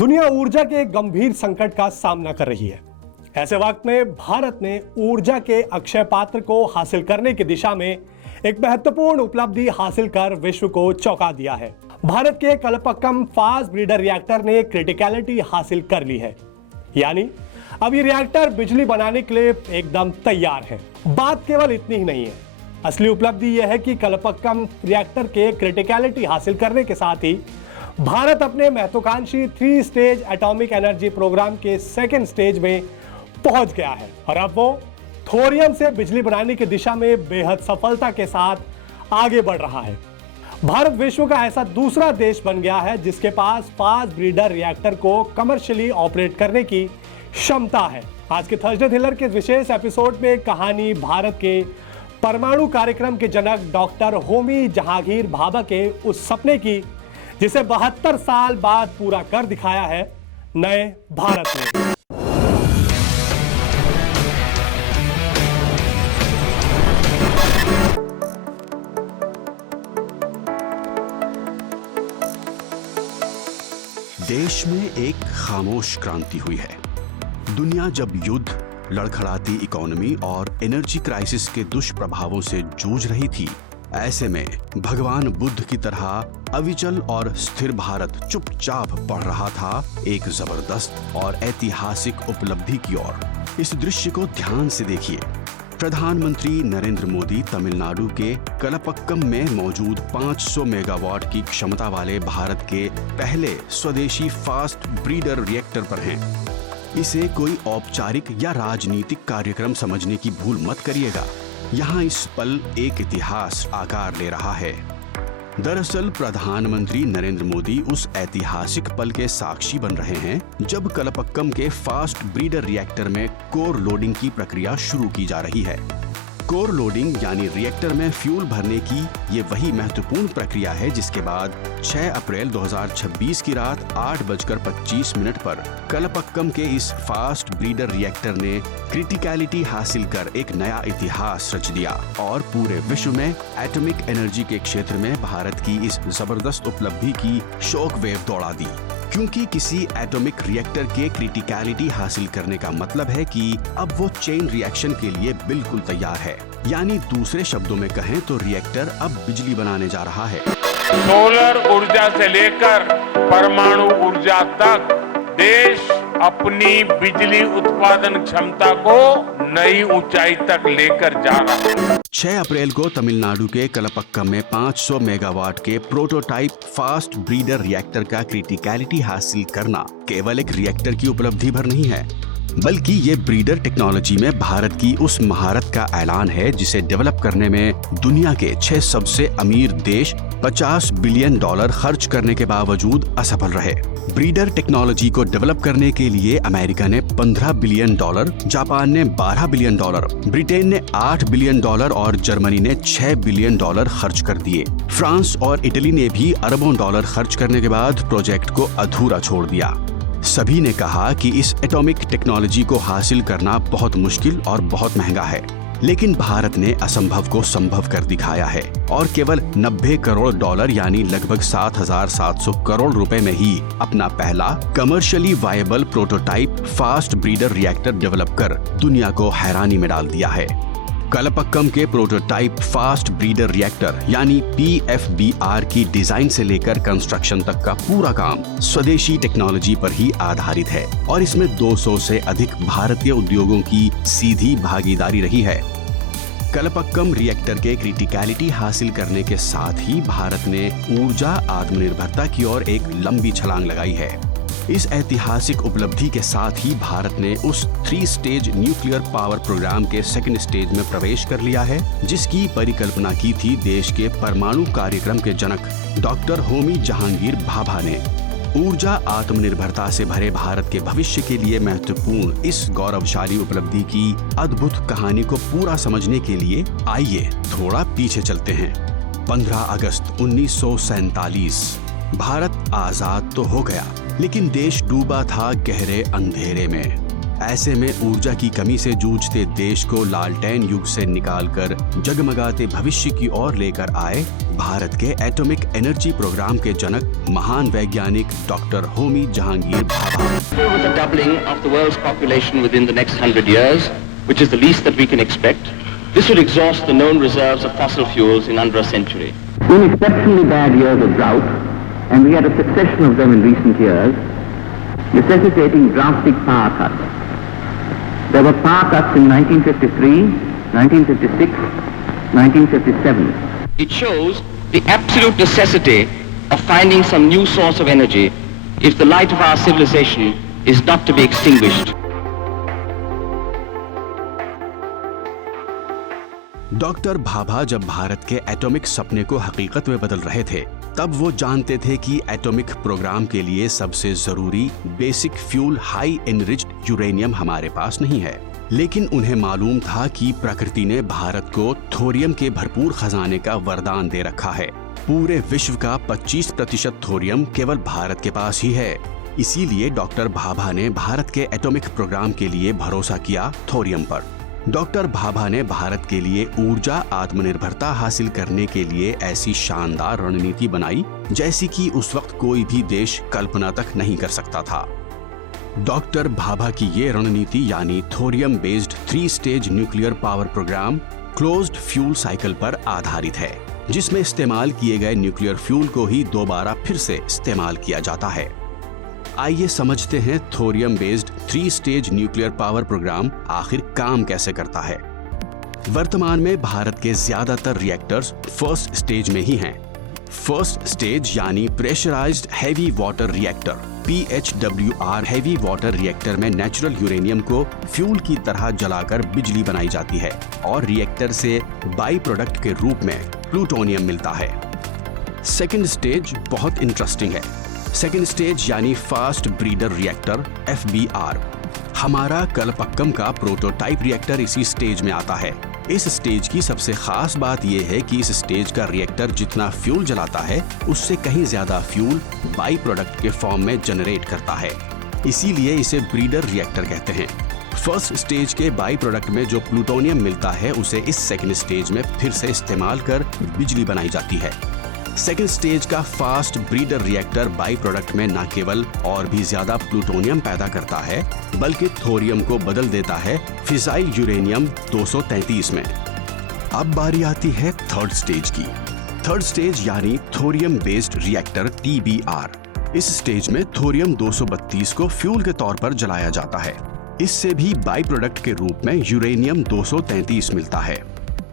दुनिया ऊर्जा के एक गंभीर संकट का सामना कर रही है। ऐसे वक्त में भारत ने ऊर्जा के अक्षय पात्र को हासिल करने की दिशा में एक महत्वपूर्ण उपलब्धि हासिल कर विश्व को चौंका दिया है। भारत के कलपक्कम फास्ट ब्रीडर रिएक्टर ने क्रिटिकलिटी हासिल कर ली है, यानी अब ये रिएक्टर बिजली बनाने के लिए एकदम तैयार है। बात केवल इतनी ही नहीं है, असली उपलब्धि यह है कि कलपक्कम रिएक्टर के क्रिटिकलिटी हासिल करने के साथ ही भारत अपने महत्वाकांक्षी 3 स्टेज एटॉमिक एनर्जी प्रोग्राम के सेकेंड स्टेज में पहुंच गया है और अब वो थोरियम से बिजली बनाने की दिशा में बेहद सफलता के साथ आगे बढ़ रहा है। भारत विश्व का ऐसा दूसरा देश बन गया है जिसके पास फास्ट ब्रीडर रिएक्टर को कमर्शियली ऑपरेट करने की क्षमता है। आज के थर्सडे थ्रिलर के विशेष एपिसोड में कहानी भारत के परमाणु कार्यक्रम के जनक डॉक्टर होमी जहांगीर भाभा के उस सपने की जिसे 72 साल बाद पूरा कर दिखाया है नए भारत ने। देश में एक खामोश क्रांति हुई है। दुनिया जब युद्ध, लड़खड़ाती इकोनॉमी और एनर्जी क्राइसिस के दुष्प्रभावों से जूझ रही थी, ऐसे में भगवान बुद्ध की तरह अविचल और स्थिर भारत चुपचाप बढ़ रहा था एक जबरदस्त और ऐतिहासिक उपलब्धि की ओर। इस दृश्य को ध्यान से देखिए। प्रधानमंत्री नरेंद्र मोदी तमिलनाडु के कलपक्कम में मौजूद 500 मेगावाट की क्षमता वाले भारत के पहले स्वदेशी फास्ट ब्रीडर रिएक्टर पर हैं। इसे कोई औपचारिक या राजनीतिक कार्यक्रम समझने की भूल मत करिएगा। यहाँ इस पल एक इतिहास आकार ले रहा है। दरअसल प्रधानमंत्री नरेंद्र मोदी उस ऐतिहासिक पल के साक्षी बन रहे हैं जब कलपक्कम के फास्ट ब्रीडर रिएक्टर में कोर लोडिंग की प्रक्रिया शुरू की जा रही है। कोर लोडिंग यानी रिएक्टर में फ्यूल भरने की ये वही महत्वपूर्ण प्रक्रिया है जिसके बाद 6 अप्रैल 2026 की रात 8:25 पर कलपक्कम के इस फास्ट ब्रीडर रिएक्टर ने क्रिटिकलिटी हासिल कर एक नया इतिहास रच दिया और पूरे विश्व में एटॉमिक एनर्जी के क्षेत्र में भारत की इस जबरदस्त उपलब्धि की शॉक वेव दौड़ा दी। क्योंकि किसी एटॉमिक रिएक्टर के क्रिटिकलिटी हासिल करने का मतलब है कि अब वो चेन रिएक्शन के लिए बिल्कुल तैयार है। यानी दूसरे शब्दों में कहें तो रिएक्टर अब बिजली बनाने जा रहा है। सोलर ऊर्जा से लेकर परमाणु ऊर्जा तक देश अपनी बिजली उत्पादन क्षमता को नई ऊंचाई तक लेकर जा रहा है। 6 अप्रैल को तमिलनाडु के कलपक्कम में 500 मेगावाट के प्रोटोटाइप फास्ट ब्रीडर रिएक्टर का क्रिटिकलिटी हासिल करना केवल एक रिएक्टर की उपलब्धि भर नहीं है, बल्कि ये ब्रीडर टेक्नोलॉजी में भारत की उस महारत का ऐलान है जिसे डेवलप करने में दुनिया के 6 सबसे अमीर देश $50 बिलियन खर्च करने के बावजूद असफल रहे। ब्रीडर टेक्नोलॉजी को डेवलप करने के लिए अमेरिका ने $15 बिलियन, जापान ने $12 बिलियन, ब्रिटेन ने $8 बिलियन और जर्मनी ने $6 बिलियन खर्च कर दिए। फ्रांस और इटली ने भी अरबों डॉलर खर्च करने के बाद प्रोजेक्ट को अधूरा छोड़ दिया। सभी ने कहा कि इस एटॉमिक टेक्नोलॉजी को हासिल करना बहुत मुश्किल और बहुत महंगा है, लेकिन भारत ने असंभव को संभव कर दिखाया है और केवल $90 करोड़ यानी लगभग 7,700 करोड़ रुपए में ही अपना पहला commercially viable prototype fast breeder reactor develop कर दुनिया को हैरानी में डाल दिया है। कलपक्कम के प्रोटोटाइप फास्ट ब्रीडर रिएक्टर यानी PFBR की डिजाइन से लेकर कंस्ट्रक्शन तक का पूरा काम स्वदेशी टेक्नोलॉजी पर ही आधारित है और इसमें 200 से अधिक भारतीय उद्योगों की सीधी भागीदारी रही है। कलपक्कम रिएक्टर के क्रिटिकलिटी हासिल करने के साथ ही भारत ने ऊर्जा आत्मनिर्भरता की ओर एक लंबी छलांग लगाई है। इस ऐतिहासिक उपलब्धि के साथ ही भारत ने उस 3 स्टेज न्यूक्लियर पावर प्रोग्राम के सेकंड स्टेज में प्रवेश कर लिया है जिसकी परिकल्पना की थी देश के परमाणु कार्यक्रम के जनक डॉक्टर होमी जहांगीर भाभा ने। ऊर्जा आत्मनिर्भरता से भरे भारत के भविष्य के लिए महत्वपूर्ण इस गौरवशाली उपलब्धि की अद्भुत कहानी को पूरा समझने के लिए आइए थोड़ा पीछे चलते हैं। 15 अगस्त 1947 भारत आजाद तो हो गया, लेकिन देश डूबा था गहरे अंधेरे में। ऐसे में ऊर्जा की कमी से जूझते देश को लालटेन युग से निकालकर जगमगाते भविष्य की ओर लेकर आए भारत के एटॉमिक एनर्जी प्रोग्राम के जनक महान वैज्ञानिक doctor Homi Jahangir Bhabha. With a doubling of the world's population within the next 100 years, which is the least that we can expect, this would exhaust the known reserves of fossil fuels in under a century. In exceptionally bad years of drought, and we had a succession of them in recent years, necessitating drastic power cuts. There were power cuts in 1953, 1956, 1957. It shows the absolute necessity of finding some new source of energy if the light of our civilization is not to be extinguished. Doctor Bhabha जब भारत के atomic सपने को हकीकत में बदल रहे थे, तब वो जानते थे कि एटॉमिक प्रोग्राम के लिए सबसे जरूरी basic fuel high enriched uranium हमारे पास नहीं है। लेकिन उन्हें मालूम था कि प्रकृति ने भारत को थोरियम के भरपूर खजाने का वरदान दे रखा है। पूरे विश्व का 25% थोरियम केवल भारत के पास ही है। इसीलिए डॉक्टर भाभा ने भारत के एटॉमिक प्रोग्राम के लिए भरोसा किया थोरियम पर। डॉक्टर भाभा ने भारत के लिए ऊर्जा आत्मनिर्भरता हासिल करने के लिए ऐसी शानदार रणनीति बनाई जैसी कि उस वक्त कोई भी देश कल्पना तक नहीं कर सकता था। डॉक्टर भाभा की ये रणनीति यानी thorium based 3 stage nuclear power programme closed fuel cycle पर आधारित है, जिसमें इस्तेमाल किए गए न्यूक्लियर फ्यूल को ही दोबारा फिर से इस्तेमाल किया जाता है। आइए समझते हैं thorium based 3 stage nuclear power programme आखिर काम कैसे करता है। वर्तमान में भारत के ज्यादातर रिएक्टर्स फर्स्ट स्टेज में ही हैं। फर्स्ट स्टेज यानी pressurised heavy water reactor PHWR heavy water reactor में नेचुरल यूरेनियम को फ्यूल की तरह जलाकर बिजली बनाई जाती है और रिएक्टर से बाई प्रोडक्ट के रूप में प्लूटोनियम मिलता है। सेकेंड स्टेज बहुत इंटरेस्टिंग है। सेकेंड स्टेज यानी फास्ट ब्रीडर रिएक्टर FBR। हमारा कलपक्कम का प्रोटोटाइप रिएक्टर इसी स्टेज में आता है। इस स्टेज की सबसे खास बात यह है कि इस स्टेज का रिएक्टर जितना फ्यूल जलाता है उससे कहीं ज्यादा फ्यूल बाई प्रोडक्ट के फॉर्म में जनरेट करता है, इसीलिए इसे ब्रीडर रिएक्टर कहते हैं। फर्स्ट स्टेज के बाई प्रोडक्ट में जो प्लूटोनियम मिलता है उसे इस सेकेंड स्टेज में फिर से इस्तेमाल कर बिजली बनाई जाती है। सेकेंड स्टेज का fast breeder reactor by product में न केवल और भी ज्यादा प्लूटोनियम पैदा करता है बल्कि थोरियम को बदल देता है फिसाइल यूरेनियम 233 में। अब बारी आती है थर्ड स्टेज की। थर्ड स्टेज यानी थोरियम बेस्ड रिएक्टर TBR। इस स्टेज में थोरियम 232 को फ्यूल के तौर पर जलाया जाता है। इससे भी बाई प्रोडक्ट के रूप में यूरेनियम 233 मिलता है।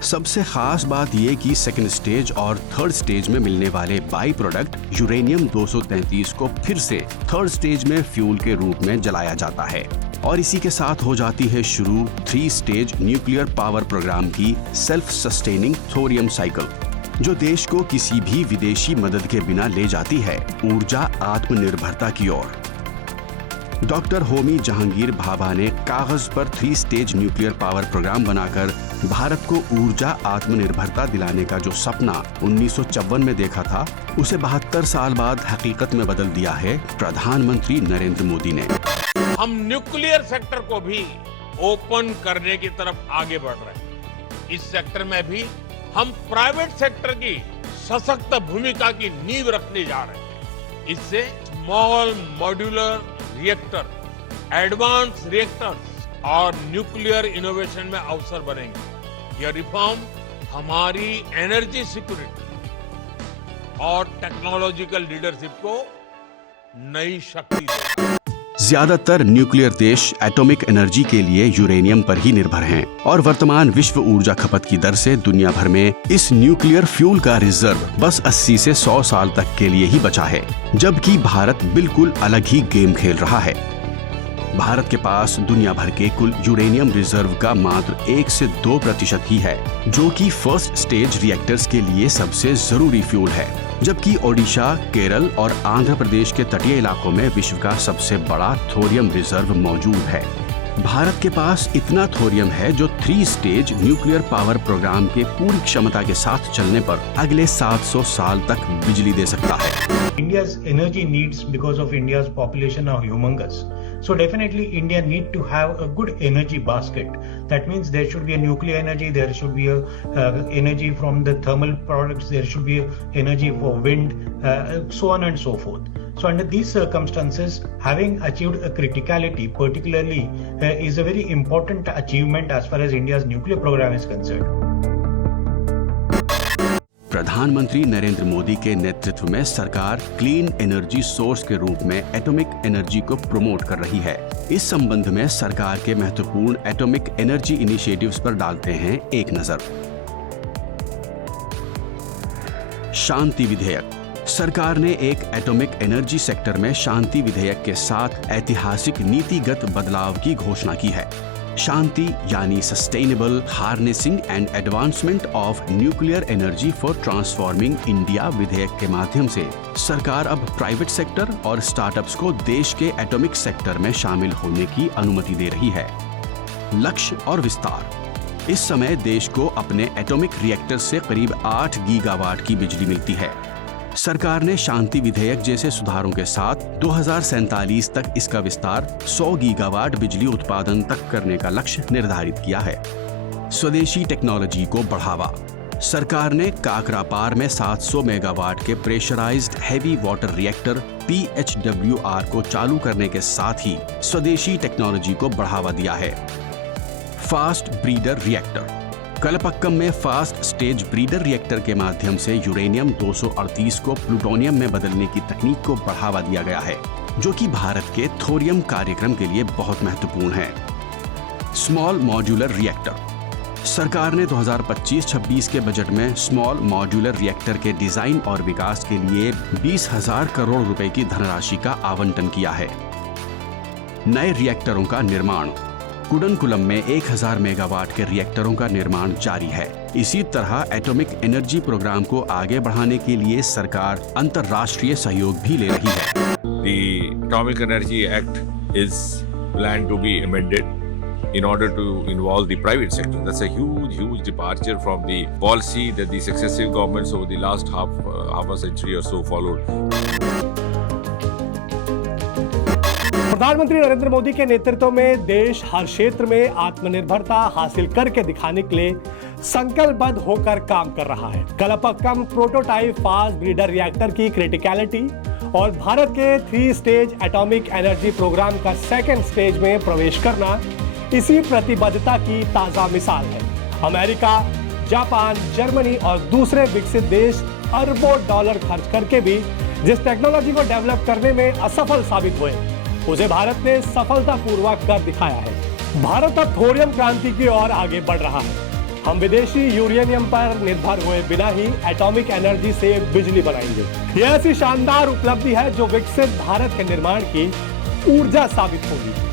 सबसे खास बात यह कि सेकेंड स्टेज और थर्ड स्टेज में मिलने वाले बाई प्रोडक्ट यूरेनियम 233 को फिर से थर्ड स्टेज में फ्यूल के रूप में जलाया जाता है और इसी के साथ हो जाती है शुरू 3 स्टेज न्यूक्लियर पावर प्रोग्राम की सेल्फ सस्टेनिंग थोरियम साइकिल, जो देश को किसी भी विदेशी मदद के बिना ले जाती है ऊर्जा आत्मनिर्भरता की ओर। डॉक्टर होमी जहांगीर भाभा ने कागज पर 3 स्टेज न्यूक्लियर पावर प्रोग्राम बनाकर भारत को ऊर्जा आत्मनिर्भरता दिलाने का जो सपना 1954 में देखा था उसे 72 साल बाद हकीकत में बदल दिया है प्रधानमंत्री नरेंद्र मोदी ने। हम न्यूक्लियर सेक्टर को भी ओपन करने की तरफ आगे बढ़ रहे हैं। इस सेक्टर में भी हम प्राइवेट सेक्टर की सशक्त भूमिका की नींव रखने जा रहे हैं। इससे small modular reactor, advance reactors और न्यूक्लियर इनोवेशन में अवसर बनेंगे। यह रिफॉर्म हमारी एनर्जी सिक्योरिटी और टेक्नोलॉजिकल लीडरशिप को नई शक्ति देगा। ज्यादातर न्यूक्लियर देश एटॉमिक एनर्जी के लिए यूरेनियम पर ही निर्भर हैं और वर्तमान विश्व ऊर्जा खपत की दर से दुनिया भर में इस न्यूक्लियर फ्यूल का रिजर्व बस 80 से 100 साल तक के लिए ही बचा है, जबकि भारत बिल्कुल अलग ही गेम खेल रहा है। भारत के पास दुनिया भर के कुल यूरेनियम रिजर्व का मात्र 1 से 2% ही है, जो कि फर्स्ट स्टेज रिएक्टर्स के लिए सबसे जरूरी फ्यूल है, जबकि ओडिशा, केरल और आंध्र प्रदेश के तटीय इलाकों में विश्व का सबसे बड़ा थोरियम रिजर्व मौजूद है। भारत के पास इतना थोरियम है जो 3 स्टेज न्यूक्लियर पावर प्रोग्राम के पूरी क्षमता के साथ चलने पर अगले 700 साल तक बिजली दे सकता है। India's energy needs, because of India's population, are humongous. So definitely India need to have a good energy basket. That means there should be a nuclear energy, there should be a energy from the thermal products, there should be a energy for wind, so on and so forth. So under these circumstances, having achieved a criticality particularly is a very important achievement as far as India's nuclear program is concerned. प्रधानमंत्री नरेंद्र मोदी के नेतृत्व में सरकार clean energy source के रूप में atomic energy को promote कर रही है। इस संबंध में सरकार के महत्वपूर्ण एटॉमिक एनर्जी इनिशिएटिव्स पर डालते हैं एक नजर। शांति विधेयक। सरकार ने एक एटॉमिक एनर्जी सेक्टर में शांति विधेयक के साथ ऐतिहासिक नीतिगत बदलाव की घोषणा की है। शांति यानी sustainable harnessing and advancement of nuclear energy for transforming India विधेयक के माध्यम से सरकार अब प्राइवेट सेक्टर और स्टार्टअप्स को देश के एटॉमिक सेक्टर में शामिल होने की अनुमति दे रही है। लक्ष्य और विस्तार। इस समय देश को अपने एटॉमिक रिएक्टर से करीब 8 गीगावाट की बिजली मिलती है। सरकार ने शांति विधेयक जैसे सुधारों के साथ 2047 तक इसका विस्तार 100 गीगावाट बिजली उत्पादन तक करने का लक्ष्य निर्धारित किया है। स्वदेशी टेक्नोलॉजी को बढ़ावा। सरकार ने काकरापार में 700 मेगावाट के pressurised heavy water reactor PHWR को चालू करने के साथ ही स्वदेशी टेक्नोलॉजी को बढ़ावा दिया है। Fast breeder reactor. कलपक्कम में फास्ट स्टेज ब्रीडर रिएक्टर के माध्यम से यूरेनियम 238 को प्लूटोनियम में बदलने की तकनीक को बढ़ावा दिया गया है, जो कि भारत के थोरियम कार्यक्रम के लिए बहुत महत्वपूर्ण है। Small modular reactor. सरकार ने 2025-26 के बजट में स्मॉल मॉड्यूलर रिएक्टर के डिजाइन और विकास के लिए 20,000 करोड़ रुपए की धनराशि का आवंटन किया है। नए रिएक्टरों का निर्माण। कुडनकुलम में 1000 मेगावाट के रिएक्टरों का निर्माण जारी है। इसी तरह एटॉमिक एनर्जी प्रोग्राम को आगे बढ़ाने के लिए सरकार अंतर्राष्ट्रीय सहयोग भी ले रही है। The Atomic Energy Act is planned to be amended in order to involve the private sector. That's a huge departure from the policy that the successive governments over the last half a century or so followed. प्रधानमंत्री नरेंद्र मोदी के नेतृत्व में देश हर क्षेत्र में आत्मनिर्भरता हासिल करके दिखाने के लिए संकल्पबद्ध होकर काम कर रहा है। Kalpakkam prototype fast breeder reactor की क्रिटिकलिटी और भारत के 3 स्टेज एटॉमिक एनर्जी प्रोग्राम का 2nd स्टेज में प्रवेश करना इसी प्रतिबद्धता की ताजा मिसाल है। अमेरिका, जापान, जर्मनी और दूसरे विकसित देश अरबों डॉलर खर्च करके भी जिस टेक्नोलॉजी को डेवलप करने में असफल साबित हुए, उसे भारत ने सफलतापूर्वक कर दिखाया है। भारत अब थोरियम क्रांति की ओर आगे बढ़ रहा है। हम विदेशी यूरेनियम पर निर्भर हुए बिना ही एटॉमिक एनर्जी से बिजली बनाएंगे। यह ऐसी शानदार उपलब्धि है जो विकसित भारत के निर्माण की ऊर्जा साबित होगी।